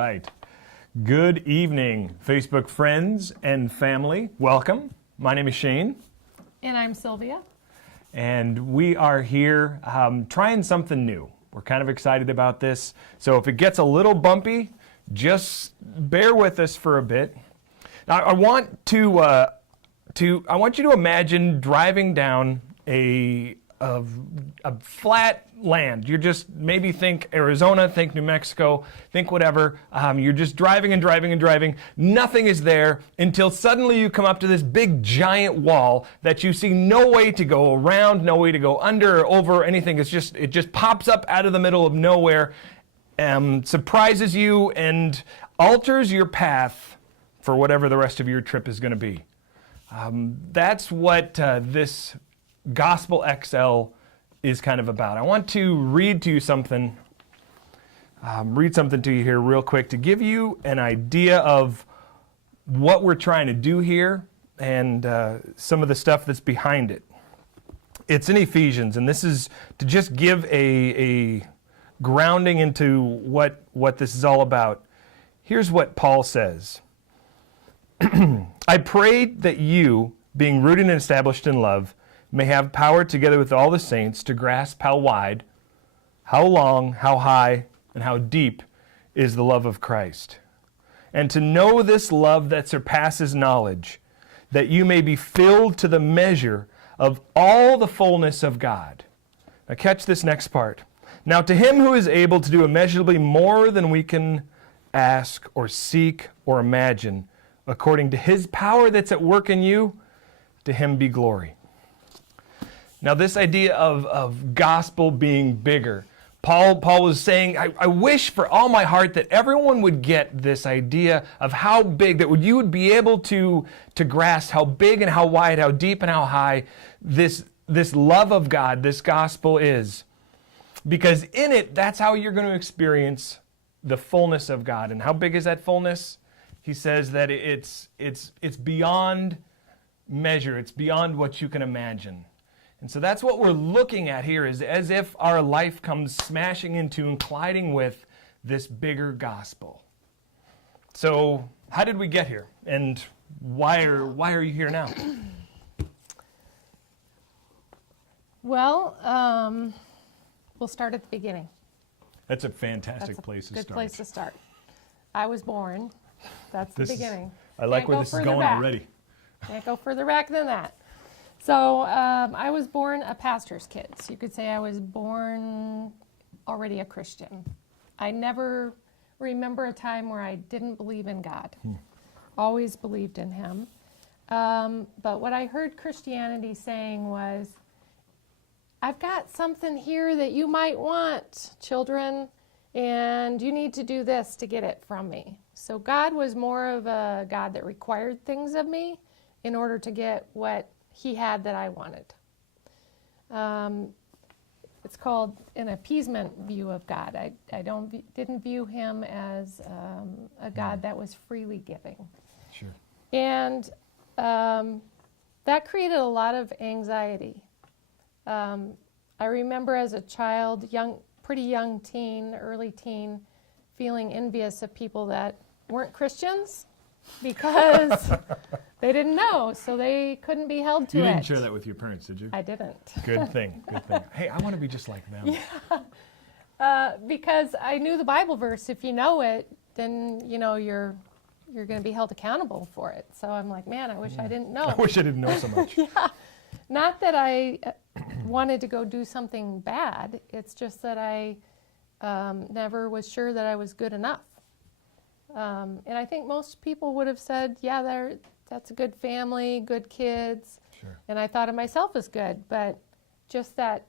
right. Good evening, Facebook friends and family. Welcome. My name is Shayne. And I'm Sylvia. And we are here trying something new. We're kind of excited about this. So if it gets a little bumpy, just bear with us for a bit. Now, I want you to imagine driving down a flat land. You just maybe think Arizona, think New Mexico, think whatever. You're just driving and driving and driving. Nothing is there until suddenly you come up to this big giant wall that you see no way to go around, no way to go under or over or anything. It just pops up out of the middle of nowhere, surprises you and alters your path for whatever the rest of your trip is going to be. That's what this GospelXL is kind of about. I want to read to you something, to you here real quick to give you an idea of what we're trying to do here and some of the stuff that's behind it. It's in Ephesians, and this is to just give a grounding into what this is all about. Here's what Paul says. I prayed that you, being rooted and established in love, may have power together with all the saints to grasp how wide, how long, how high, and how deep is the love of Christ. And to know this love that surpasses knowledge, that you may be filled to the measure of all the fullness of God. Now catch this next part. Now to him who is able to do immeasurably more than we can ask or seek or imagine, according to his power that's at work in you, to him be glory. Now this idea of gospel being bigger, Paul was saying, I wish for all my heart that everyone would get this idea of how big, that you would be able to grasp how big and how wide, how deep and how high this love of God, this gospel is. Because in it, that's how you're going to experience the fullness of God. And how big is that fullness? He says that it's beyond measure. It's beyond what you can imagine. And so that's what we're looking at here, is as if our life comes smashing into and colliding with this bigger gospel. So how did we get here? And why are you here now? Well, we'll start at the beginning. That's a fantastic place to start. Good place to start. I was born. That's the beginning. I like where this is going already. Can't go further back than that. So I was born a pastor's kid. So you could say I was born already a Christian. I never remember a time where I didn't believe in God. Always believed in him. But what I heard Christianity saying was, I've got something here that you might want, children, and you need to do this to get it from me. So God was more of a God that required things of me in order to get what he had that I wanted. It's called an appeasement view of God. I didn't view him as a God that was freely giving. Sure. And that created a lot of anxiety. I remember as a child, pretty young teen, early teen, feeling envious of people that weren't Christians because they didn't know, so they couldn't be held to it. You didn't share that with your parents, did you? I didn't. Good thing. Hey, I want to be just like them. Yeah. Because I knew the Bible verse. If you know it, then you're going to be held accountable for it. So I'm like, man, I wish I didn't know. I wish I didn't know so much. Yeah. Not that I wanted to go do something bad. It's just that I never was sure that I was good enough. And I think most people would have said, yeah, that's a good family, good kids. Sure. And I thought of myself as good, but just that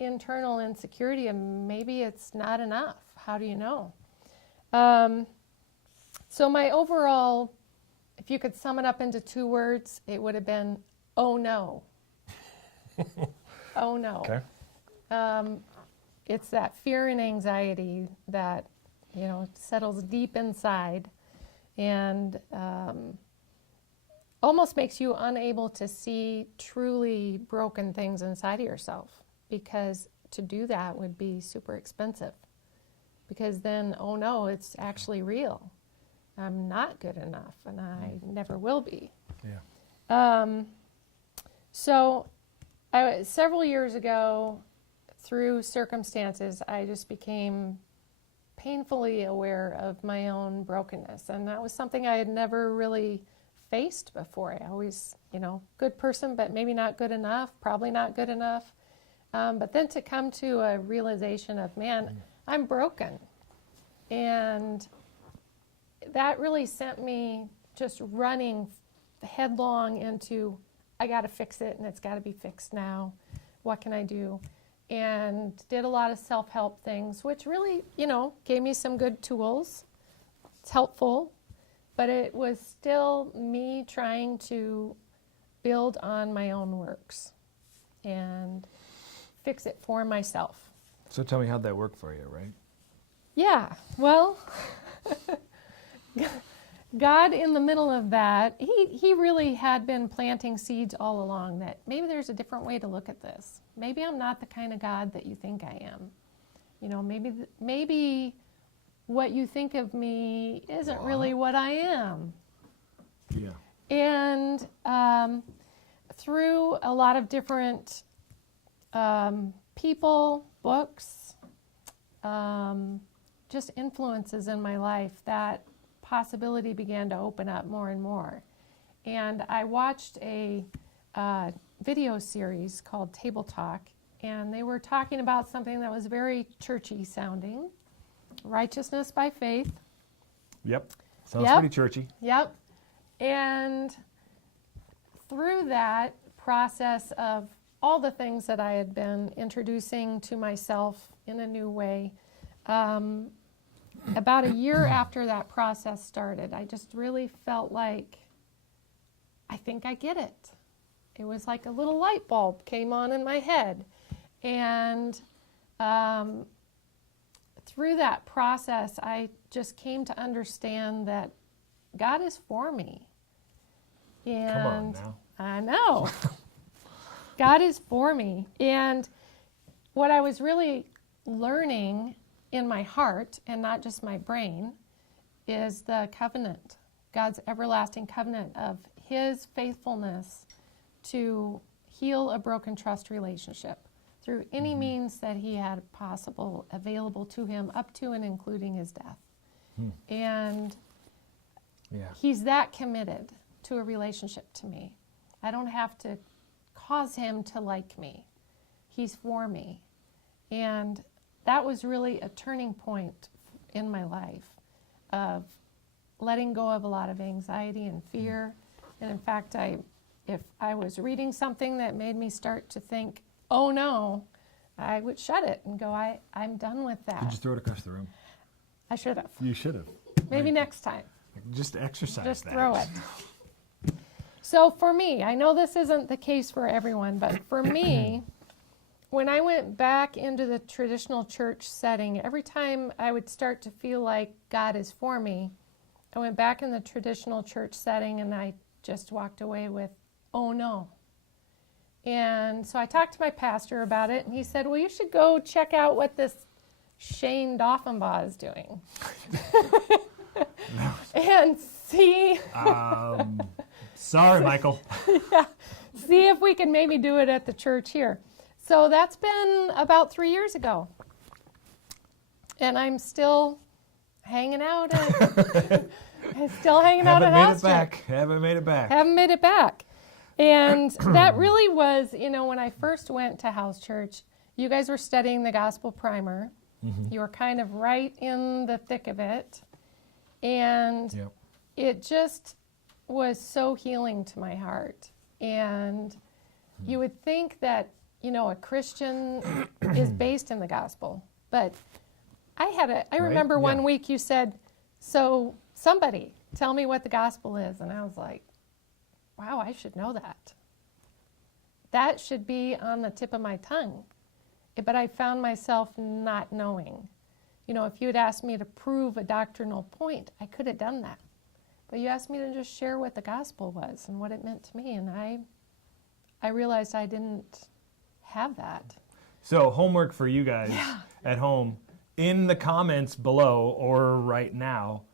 internal insecurity of maybe it's not enough. How do you know? So my overall, if you could sum it up into 2 words, it would have been, oh no. Oh no. Okay. It's that fear and anxiety that settles deep inside and almost makes you unable to see truly broken things inside of yourself, because to do that would be super expensive. because then, oh no, it's actually real. I'm not good enough, and I never will be. Yeah. So several years ago, through circumstances, I just became painfully aware of my own brokenness. And that was something I had never really faced before. I always, good person, but maybe not good enough, probably not good enough. But then to come to a realization of, man, I'm broken. And that really sent me just running headlong into, I got to fix it, and it's got to be fixed now. What can I do? And did a lot of self-help things, which really, gave me some good tools. It's helpful, but it was still me trying to build on my own works and fix it for myself. So tell me how'd that work for you, right? Yeah, well, God in the middle of that, he really had been planting seeds all along that maybe there's a different way to look at this. Maybe I'm not the kind of God that you think I am. Maybe what you think of me isn't really what I am. Yeah. And through a lot of different people, books, just influences in my life, that possibility began to open up more and more. And I watched a video series called Table Talk, and they were talking about something that was very churchy sounding, righteousness by faith. Yep. Sounds pretty churchy. Yep. And through that process of all the things that I had been introducing to myself in a new way, about a year after that process started, I just really felt like, I think I get it. It was like a little light bulb came on in my head. And through that process, I just came to understand that God is for me. And come on now. I know. God is for me. And what I was really learning in my heart, and not just my brain, is the covenant, God's everlasting covenant of his faithfulness to heal a broken trust relationship through any means that he had possible available to him, up to and including his death. And he's that committed to a relationship to me. I don't have to cause him to like me. He's for me. And that was really a turning point in my life of letting go of a lot of anxiety and fear. And in fact, if I was reading something that made me start to think, oh no, I would shut it and go, I'm done with that. Did you throw it across the room? I should have. You should have. Maybe next time. Just exercise Just that. throw it. So for me, I know this isn't the case for everyone, but for me, when I went back into the traditional church setting, every time I would start to feel like God is for me, I went back in the traditional church setting and I just walked away with, oh no. And so I talked to my pastor about it, and he said, well, you should go check out what this Shayne Doffenbaugh is doing. And see. Sorry, Michael. Yeah, see if we can maybe do it at the church here. So that's been about 3 years ago. And I'm still hanging out at house church. Haven't made it back. Haven't made it back. And that really was, when I first went to house church, you guys were studying the gospel primer. Mm-hmm. You were kind of right in the thick of it. And it just was so healing to my heart. And you would think that, a Christian is based in the gospel. But I remember one week you said, so somebody tell me what the gospel is. And I was like, wow, I should know that. That should be on the tip of my tongue. But I found myself not knowing. If you had asked me to prove a doctrinal point, I could have done that. But you asked me to just share what the gospel was and what it meant to me. And I realized I didn't have that. So homework for you guys at home in the comments below or right now,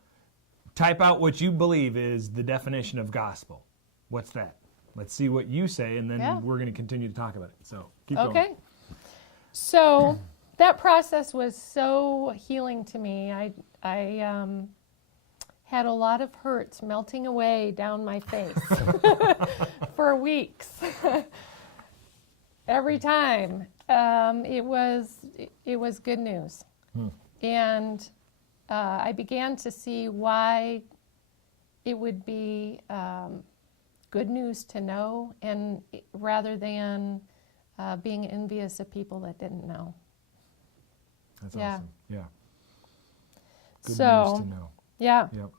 type out what you believe is the definition of gospel. What's that? Let's see what you say, and then we're going to continue to talk about it. So keep going. Okay. So that process was so healing to me. I had a lot of hurts melting away down my face for weeks. Every time. It was good news. And I began to see why it would be good news to know, and rather than being envious of people that didn't know. That's awesome. Yeah. Good So, news to know. Yeah. Yep.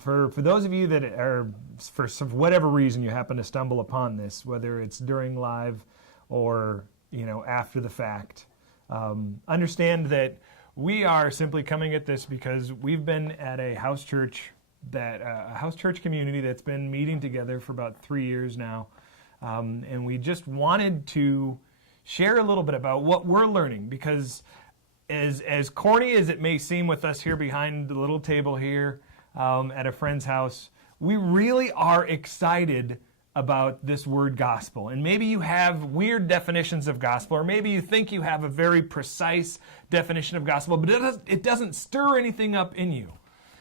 For those of you that are, for whatever reason, you happen to stumble upon this, whether it's during live or after the fact, understand that we are simply coming at this because we've been at a house church community that's been meeting together for about 3 years now, and we just wanted to share a little bit about what we're learning, because as corny as it may seem with us here behind the little table here at a friend's house, we really are excited about this word gospel. And maybe you have weird definitions of gospel, or maybe you think you have a very precise definition of gospel, but it doesn't stir anything up in you.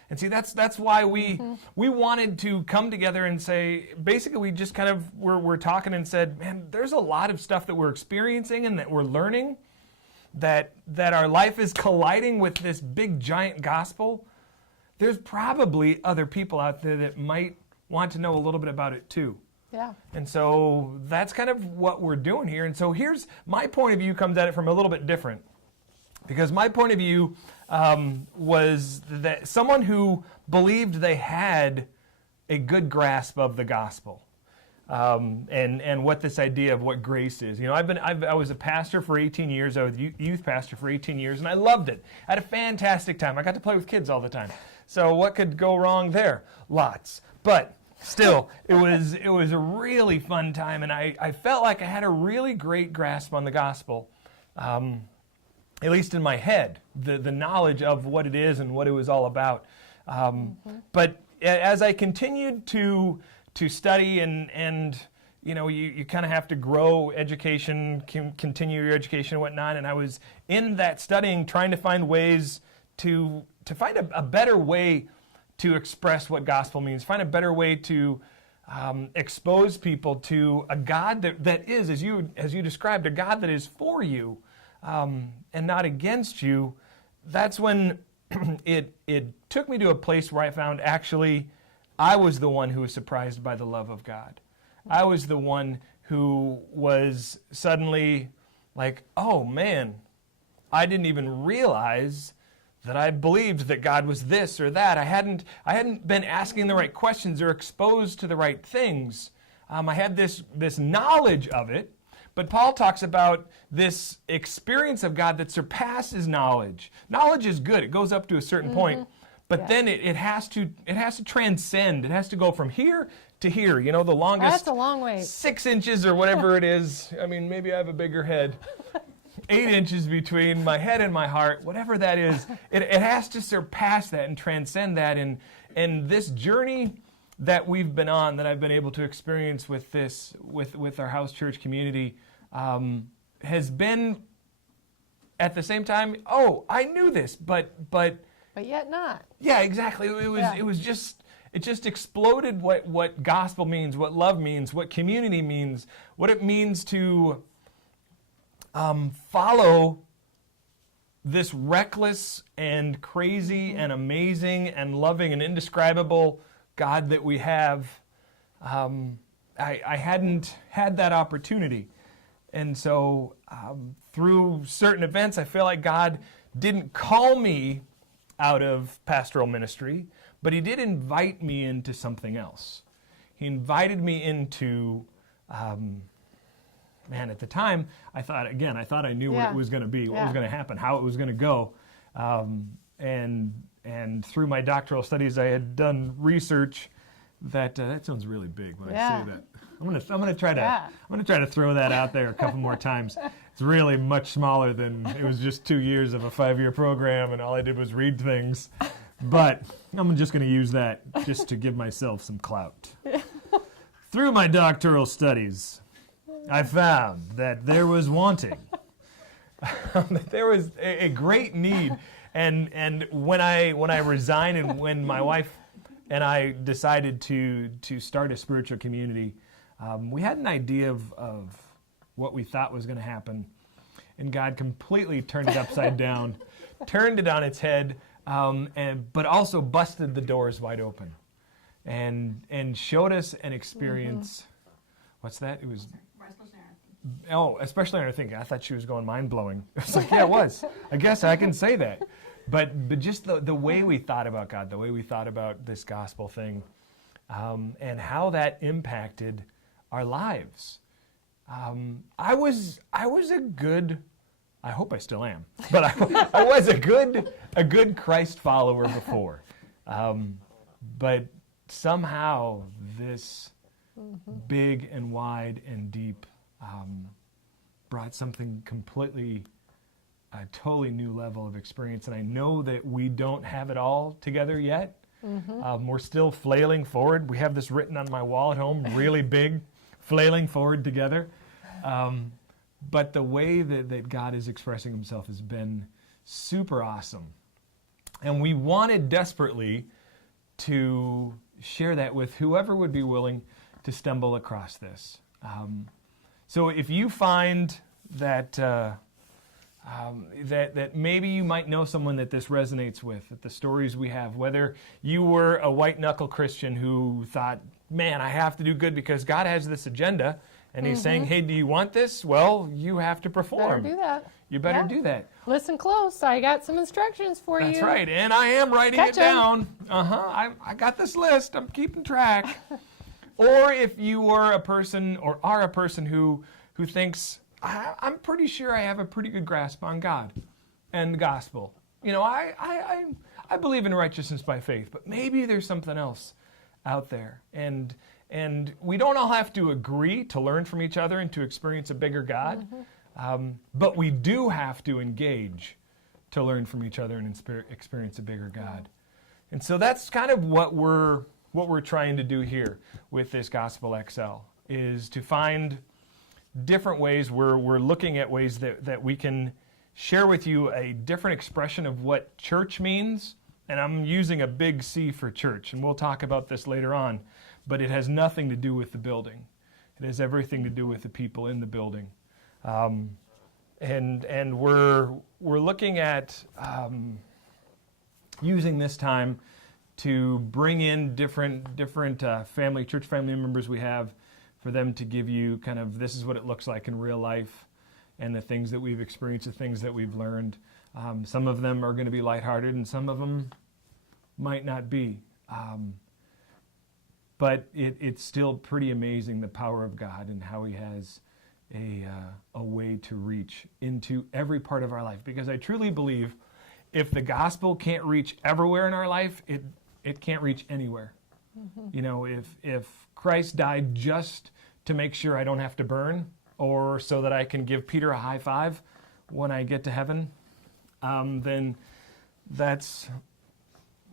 And see, that's why we wanted to come together and say, basically we just kind of we're talking and said, man, there's a lot of stuff that we're experiencing and that we're learning, that our life is colliding with this big giant gospel. There's probably other people out there that might want to know a little bit about it too. Yeah. And so that's kind of what we're doing here. And so here's my point of view, comes at it from a little bit different. Because my point of view was that someone who believed they had a good grasp of the gospel, and what this idea of what grace is. I was a pastor for 18 years. I was a youth pastor for 18 years, and I loved it. I had a fantastic time. I got to play with kids all the time. So what could go wrong there? Lots. But still, it was a really fun time, and I felt like I had a really great grasp on the gospel. At least in my head, the knowledge of what it is and what it was all about. But as I continued to study and you kind of have to grow education, continue your education and whatnot, and I was in that studying, trying to find ways to find a better way to express what gospel means, find a better way to expose people to a God that is, as you described, a God that is for you, and not against you. That's when it took me to a place where I found actually I was the one who was surprised by the love of God. I was the one who was suddenly like, oh man, I didn't even realize that I believed that God was this or that. I hadn't been asking the right questions or exposed to the right things. I had this knowledge of it. But Paul talks about this experience of God that surpasses knowledge. Knowledge is good. It goes up to a certain point. But then it has to transcend. It has to go from here to here. The longest. That's a long way. 6 inches or whatever it is. I mean, maybe I have a bigger head. 8 inches between my head and my heart, whatever that is. It has to surpass that and transcend that. And this journey that we've been on, that I've been able to experience with our house church community, has been at the same time, oh, I knew this, but yet not. Yeah, exactly. It just exploded what gospel means, what love means, what community means, what it means to follow this reckless and crazy and amazing and loving and indescribable God that we have. I hadn't had that opportunity. And so through certain events, I feel like God didn't call me out of pastoral ministry, but He did invite me into something else. He invited me into, at the time, I thought I knew what it was going to be, what was going to happen, how it was going to go. And through my doctoral studies, I had done research that sounds really big when I say that. I'm gonna try to throw that out there a couple more times. It's really much smaller than, it was just 2 years of a 5-year program, and all I did was read things. But I'm just going to use that just to give myself some clout. Through my doctoral studies, I found that there was wanting. That there was a great need. And when I resigned and when my wife and I decided to start a spiritual community, we had an idea of what we thought was going to happen. And God completely turned it upside down, turned it on its head, but also busted the doors wide open and showed us an experience. What's that? It was... Oh, especially in our thinking. I thought she was going mind-blowing. It's like, yeah, it was. I guess I can say that. But just the way we thought about God, the way we thought about this gospel thing, and how that impacted our lives. I was a good, I hope I still am, but I was a good Christ follower before. But somehow this big and wide and deep brought something completely, a totally new level of experience. And I know that we don't have it all together yet. We're still flailing forward. We have this written on my wall at home, really big, flailing forward together. But the way that God is expressing himself has been super awesome. And we wanted desperately to share that with whoever would be willing to stumble across this. So if you find that that maybe you might know someone that this resonates with, that the stories we have, whether you were a white-knuckle Christian who thought, man, I have to do good because God has this agenda, and he's saying, hey, do you want this? Well, you have to perform. Better do that. You better do that. Listen close. I got some instructions for you. That's right, and I am writing it down. I got this list. I'm keeping track. Or if you were a person or are a person who thinks, I'm pretty sure I have a pretty good grasp on God and the gospel. You know, I believe in righteousness by faith, but maybe there's something else out there. And we don't all have to agree to learn from each other and to experience a bigger God, but we do have to engage to learn from each other and experience a bigger God. And so that's kind of what we're trying to do here with this GospelXL, is to find different ways. We're looking at ways that we can share with you a different expression of what church means. And I'm using a big C for church, and we'll talk about this later on. But it has nothing to do with the building. It has everything to do with the people in the building. And we're looking at using this time to bring in different church family members we have, for them to give you kind of, this is what it looks like in real life, and the things that we've experienced, the things that we've learned. Some of them are going to be lighthearted, and some of them might not be. But it's still pretty amazing, the power of God and how he has a way to reach into every part of our life. Because I truly believe if the gospel can't reach everywhere in our life, it can't reach anywhere. You know, if Christ died just to make sure I don't have to burn, or so that I can give Peter a high five when I get to heaven, then that's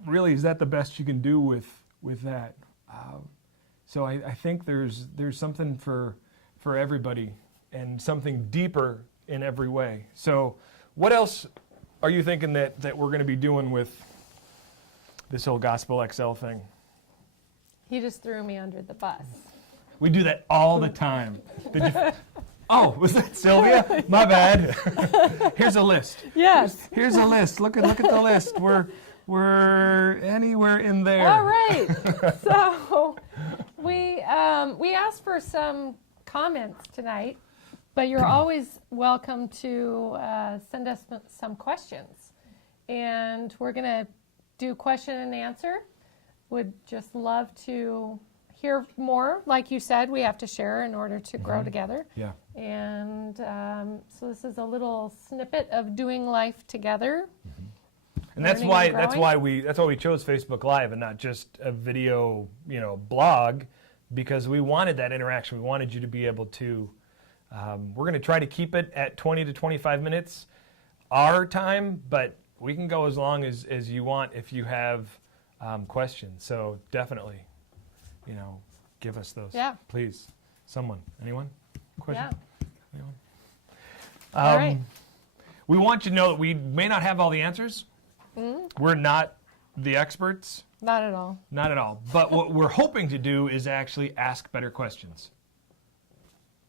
really, is that the best you can do with that? So I think there's something for everybody, and something deeper in every way. So what else are you thinking that we're going to be doing with this whole GospelXL thing? He just threw me under the bus. We do that all the time. Oh, was that Sylvia? My bad. Here's a list. Yes. Here's a list. Look at the list. We're anywhere in there. All right. So we asked for some comments tonight, but you're always welcome to send us some questions, and we're gonna do question and answer. Would just love to hear more. Like you said, we have to share in order to grow together. Yeah. And so this is a little snippet of doing life together. And that's why we chose Facebook Live and not just a video, blog, because we wanted that interaction. We wanted you to be able to We're going to try to keep it at 20 to 25 minutes our time, but we can go as long as you want if you have questions. So definitely, give us those. Yeah. Please. Someone. Anyone? Question? Yeah. Anyone? All right. We want you to know that we may not have all the answers. We're not the experts. Not at all. Not at all. But what we're hoping to do is actually ask better questions.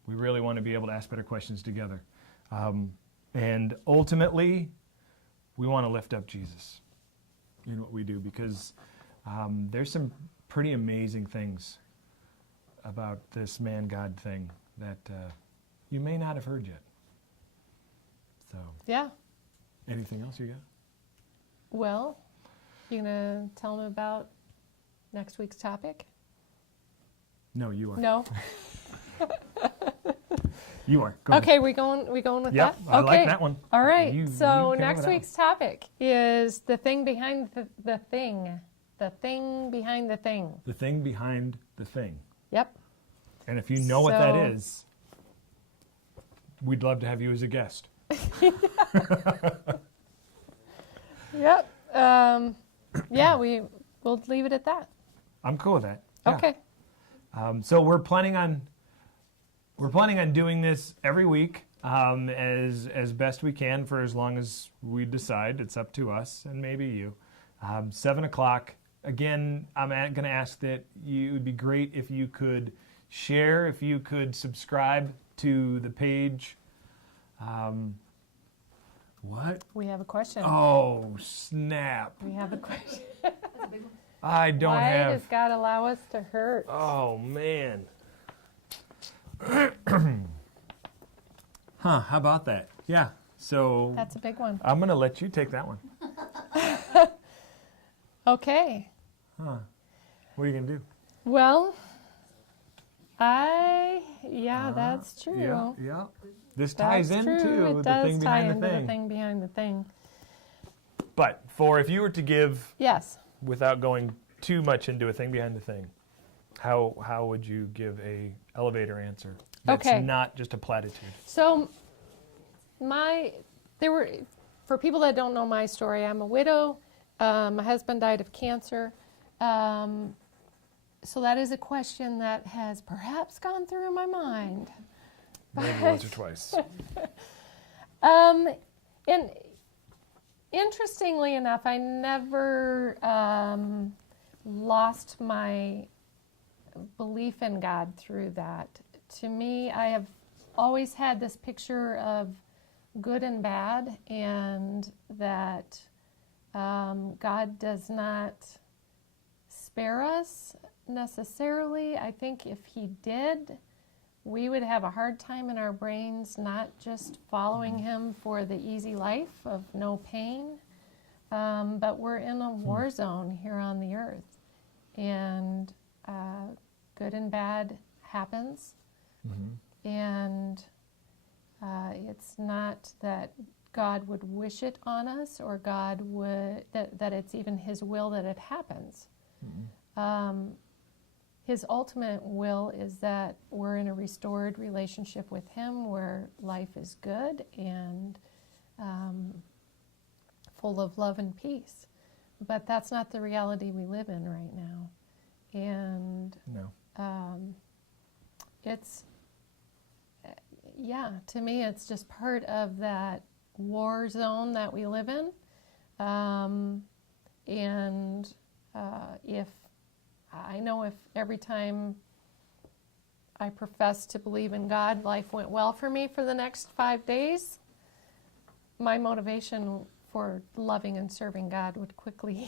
We really want to be able to ask better questions together. And ultimately, we want to lift up Jesus in what we do, because there's some pretty amazing things about this man-God thing that you may not have heard yet. So, Yeah. anything else you got? Well, you gonna tell them about next week's topic? No, you are. No. You are. Go ahead. Okay, we going with Yep, that? I Okay. like that one. All right. You So came up with next that week's topic is the thing behind the thing. The thing behind the thing. The thing behind the thing. Yep. And if you know what that So- is, we'd love to have you as a guest. Yep. Yeah, we'll leave it at that. I'm cool with that. Yeah. Okay. So we're planning on doing this every week as best we can for as long as we decide. It's up to us and maybe you. 7 o'clock. Again, I'm going to ask that it would be great if you could share, if you could subscribe to the page. What? We have a question. Oh, snap. We have a question. I don't Why have. does God allow us to hurt? Oh, man. Huh, how about that? Yeah, so That's a big one. I'm going to let you take that one. Okay. Huh. What are you going to do? Well, that's true. Yeah. This ties That's into true. It the does thing tie behind into the thing. the thing behind the thing. But if you were to give, Yes. without going too much into a thing behind the thing, how would you give a elevator answer? That's Okay. not just a platitude. So, for people that don't know my story, I'm a widow. My husband died of cancer. So that is a question that has perhaps gone through my mind. Maybe once or twice. And interestingly enough, I never lost my belief in God through that. To me, I have always had this picture of good and bad, and that God does not spare us necessarily. I think if He did, we would have a hard time in our brains not just following Him for the easy life of no pain, but we're in a war zone here on the earth, and good and bad happens. And it's not that God would wish it on us, or God would that it's even His will that it happens. His ultimate will is that we're in a restored relationship with Him, where life is good and full of love and peace. But that's not the reality we live in right now. And No. to me, it's just part of that war zone that we live in. If every time I profess to believe in God, life went well for me for the next 5 days, my motivation for loving and serving God would quickly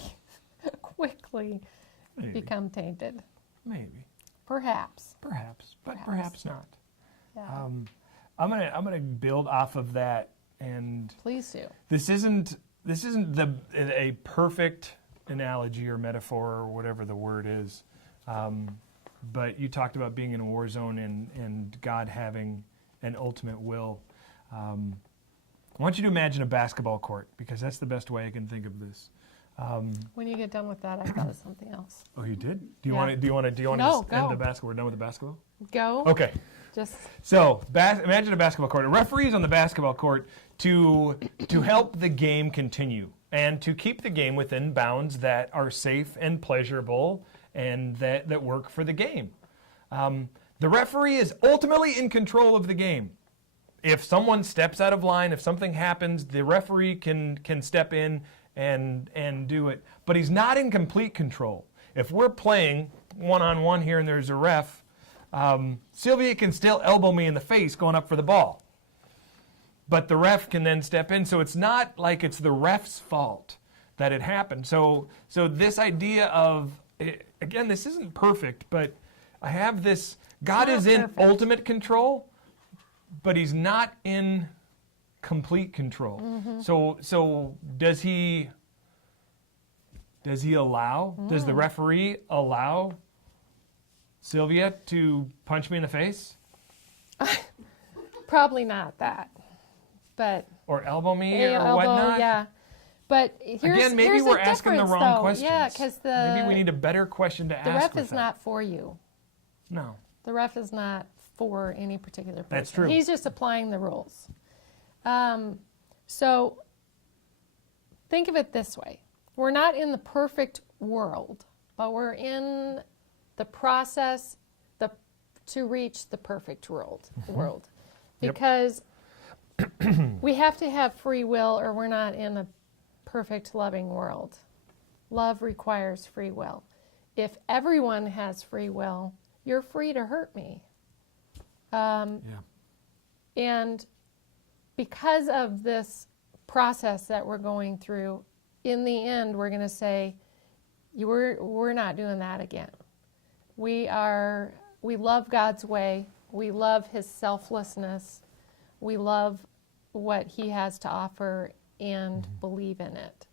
Maybe. become tainted. Maybe. Perhaps. But perhaps not. Yeah. I'm gonna build off of that, and Please do. this isn't a perfect analogy or metaphor or whatever the word is, but you talked about being in a war zone and God having an ultimate will. I want you to imagine a basketball court, because that's the best way I can think of this. When you get done with that, I thought of something else. Oh, you did? Do you Yeah. want to No, end go. the basketball? We're done with the basketball? Go. Okay. Just So imagine a basketball court. A referee is on the basketball court to help the game continue and to keep the game within bounds that are safe and pleasurable and that work for the game. The referee is ultimately in control of the game. If someone steps out of line, if something happens, the referee can step in and do it. But he's not in complete control. If we're playing one-on-one here and there's a ref, Sylvia can still elbow me in the face going up for the ball. But the ref can then step in, so it's not like it's the ref's fault that it happened. So this idea of, again, this isn't perfect, but I have this, God is in ultimate control, but he's not in complete control. Mm-hmm. So does he allow, does the referee allow Sylvia to punch me in the face? probably not that. But or elbow me or elbow, whatnot. Yeah, but here's maybe we're asking the wrong questions. Yeah, because maybe we need a better question to ask. The ref is not for you. No, the ref is not for any particular person. That's true. He's just applying the rules. So think of it this way: we're not in the perfect world, but we're in the process to reach the perfect world. Because we have to have free will or we're not in a perfect loving world. Love requires free will. If everyone has free will, you're free to hurt me. And because of this process that we're going through, in the end, we're going to say, we're not doing that again. We love God's way. We love his selflessness. We love what he has to offer and believe in it.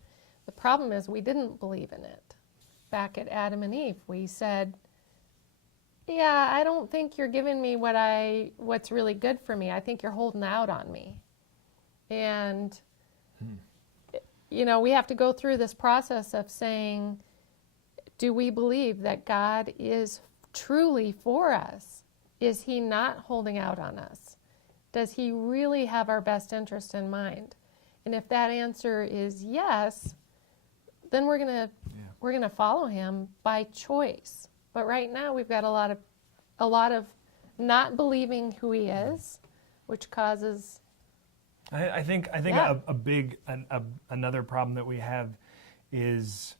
The problem is we didn't believe in it. Back at Adam and Eve, we said, yeah, I don't think you're giving me what's really good for me. I think you're holding out on me. And, we have to go through this process of saying, do we believe that God is truly for us? Is he not holding out on us? Does he really have our best interest in mind? And if that answer is yes, then we're gonna follow him by choice. But right now we've got a lot of not believing who he is, which causes. I think another problem that we have is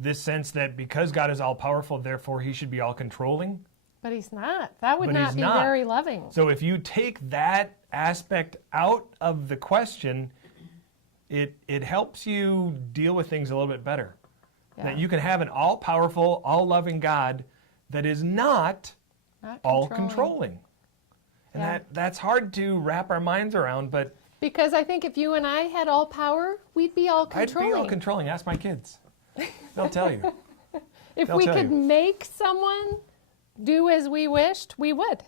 this sense that because God is all powerful, therefore he should be all controlling. But he's not. That would not be very loving. So if you take that aspect out of the question, it helps you deal with things a little bit better. Yeah. That you can have an all-powerful, all-loving God that is not all-controlling. And that's hard to wrap our minds around, but... Because I think if you and I had all power, we'd be all-controlling. I'd be all-controlling. Ask my kids. They'll tell you. If we could make someone do as we wished, we would.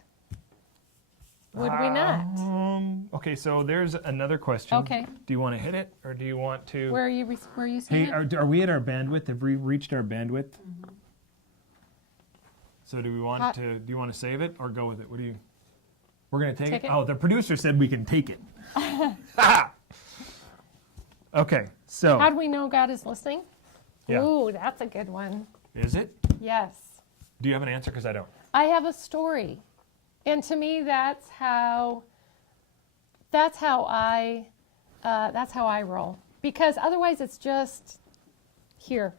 Would we not? Okay, so there's another question. Okay. Do you want to hit it, or do you want to? Where are you seeing it? Are we at our bandwidth? Have we reached our bandwidth? Mm-hmm. So do you want to save it or go with it? What do you? We're gonna take it. Oh, the producer said we can take it. Okay, so. How do we know God is listening? Yeah. Ooh, that's a good one. Is it? Yes. Do you have an answer? Because I don't. I have a story. And to me, that's how I roll. Because otherwise, it's just here.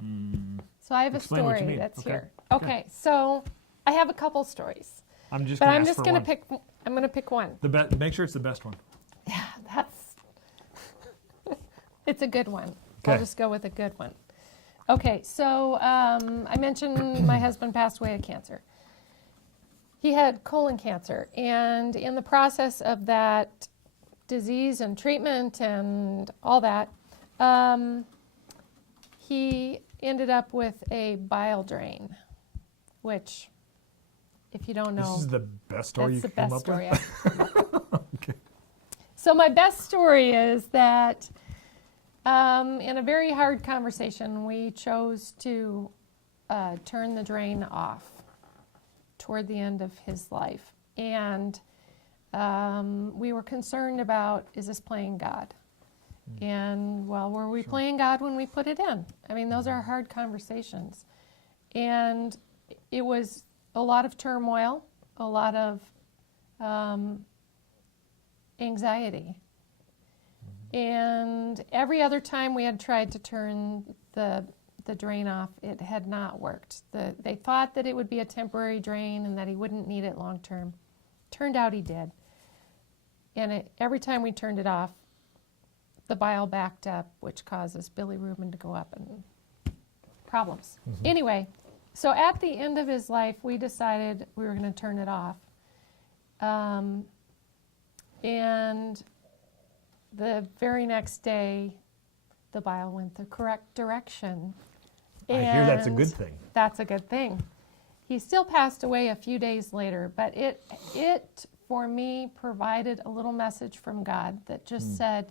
So I have a story that's here. Okay, so I have a couple stories. I'm just going to pick. I'm going to pick one. Make sure it's the best one. Yeah, it's a good one. Okay. I'll just go with a good one. Okay, so I mentioned my husband passed away of cancer. He had colon cancer, and in the process of that disease and treatment and all that, he ended up with a bile drain, which, if you don't know, this is the best story you came up with? Okay. So my best story is that in a very hard conversation, we chose to turn the drain off toward the end of his life. And we were concerned about, is this playing God? And, well, were we playing God when we put it in? I mean, those are hard conversations. And it was a lot of turmoil, a lot of anxiety. And every other time we had tried to turn the drain off, it had not worked. They thought that it would be a temporary drain and that he wouldn't need it long term. Turned out he did. And every time we turned it off, the bile backed up, which causes bilirubin to go up and problems. Anyway, so at the end of his life, we decided we were going to turn it off. And the very next day, the bile went the correct direction. I hear that's a good And thing. That's a good thing. He still passed away a few days later, but it for me provided a little message from God that just said,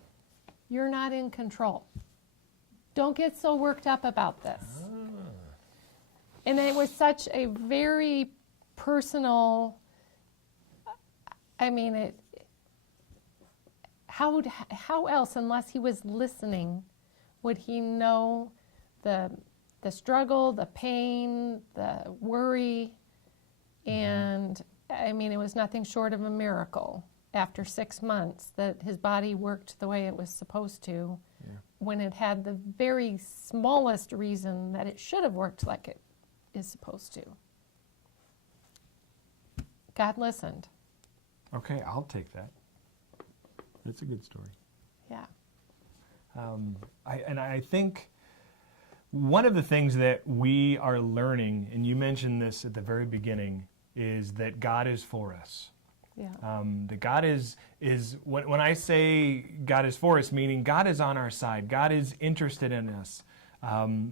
you're not in control. Don't get so worked up about this. And it was such a very personal, I mean, how else, unless he was listening, would he know the struggle, the pain, the worry? And I mean, it was nothing short of a miracle after 6 months that his body worked the way it was supposed to, when it had the very smallest reason that it should have worked like it is supposed to. God listened. Okay, I'll take that. That's a good story. Yeah. I think one of the things that we are learning, and you mentioned this at the very beginning, is that God is for us. Yeah. That God is when I say God is for us, meaning God is on our side. God is interested in us.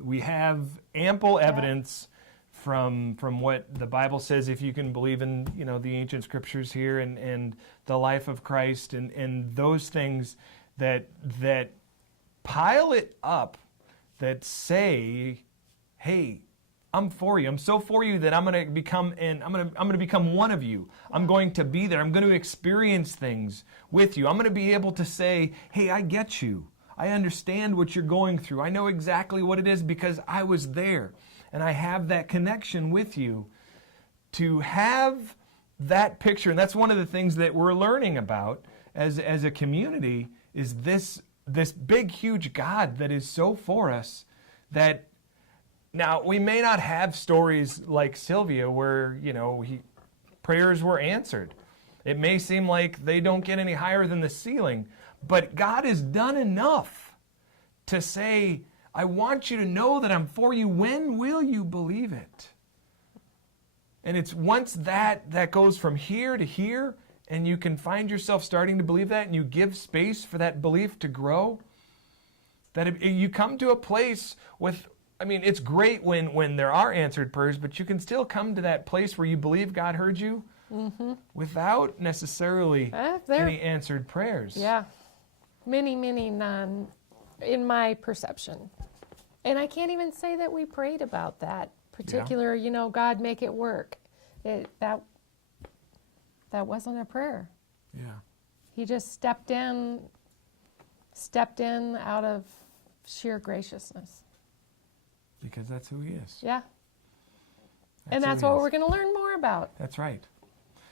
We have ample evidence from what the Bible says, if you can believe in the ancient scriptures here and the life of Christ and those things that pile it up, that say, hey, I'm for you. I'm so for you that I'm going to become one of you. I'm going to be there. I'm going to experience things with you. I'm going to be able to say, hey, I get you. I understand what you're going through. I know exactly what it is because I was there. And I have that connection with you. To have that picture, and that's one of the things that we're learning about as a community, is this big, huge God that is so for us that now we may not have stories like Sylvia where, prayers were answered. It may seem like they don't get any higher than the ceiling, but God has done enough to say, I want you to know that I'm for you. When will you believe it? And it's once that goes from here to here, and you can find yourself starting to believe that, and you give space for that belief to grow, that you come to a place with, it's great when there are answered prayers, but you can still come to that place where you believe God heard you without necessarily any answered prayers. Yeah. Many, many none, in my perception. And I can't even say that we prayed about that particular, God, make it work. That wasn't a prayer. Yeah. He just stepped in out of sheer graciousness. Because that's who he is. Yeah. And that's what we're going to learn more about. That's right.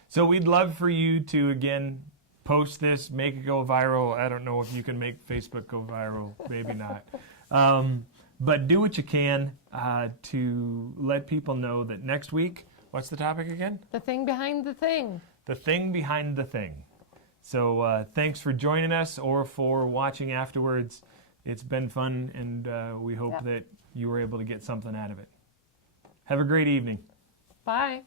So we'd love for you to, again, post this, make it go viral. I don't know if you can make Facebook go viral. Maybe not. But do what you can to let people know that next week, what's the topic again? The thing behind the thing. The thing behind the thing. So thanks for joining us or for watching afterwards. It's been fun, and we hope that you were able to get something out of it. Have a great evening. Bye.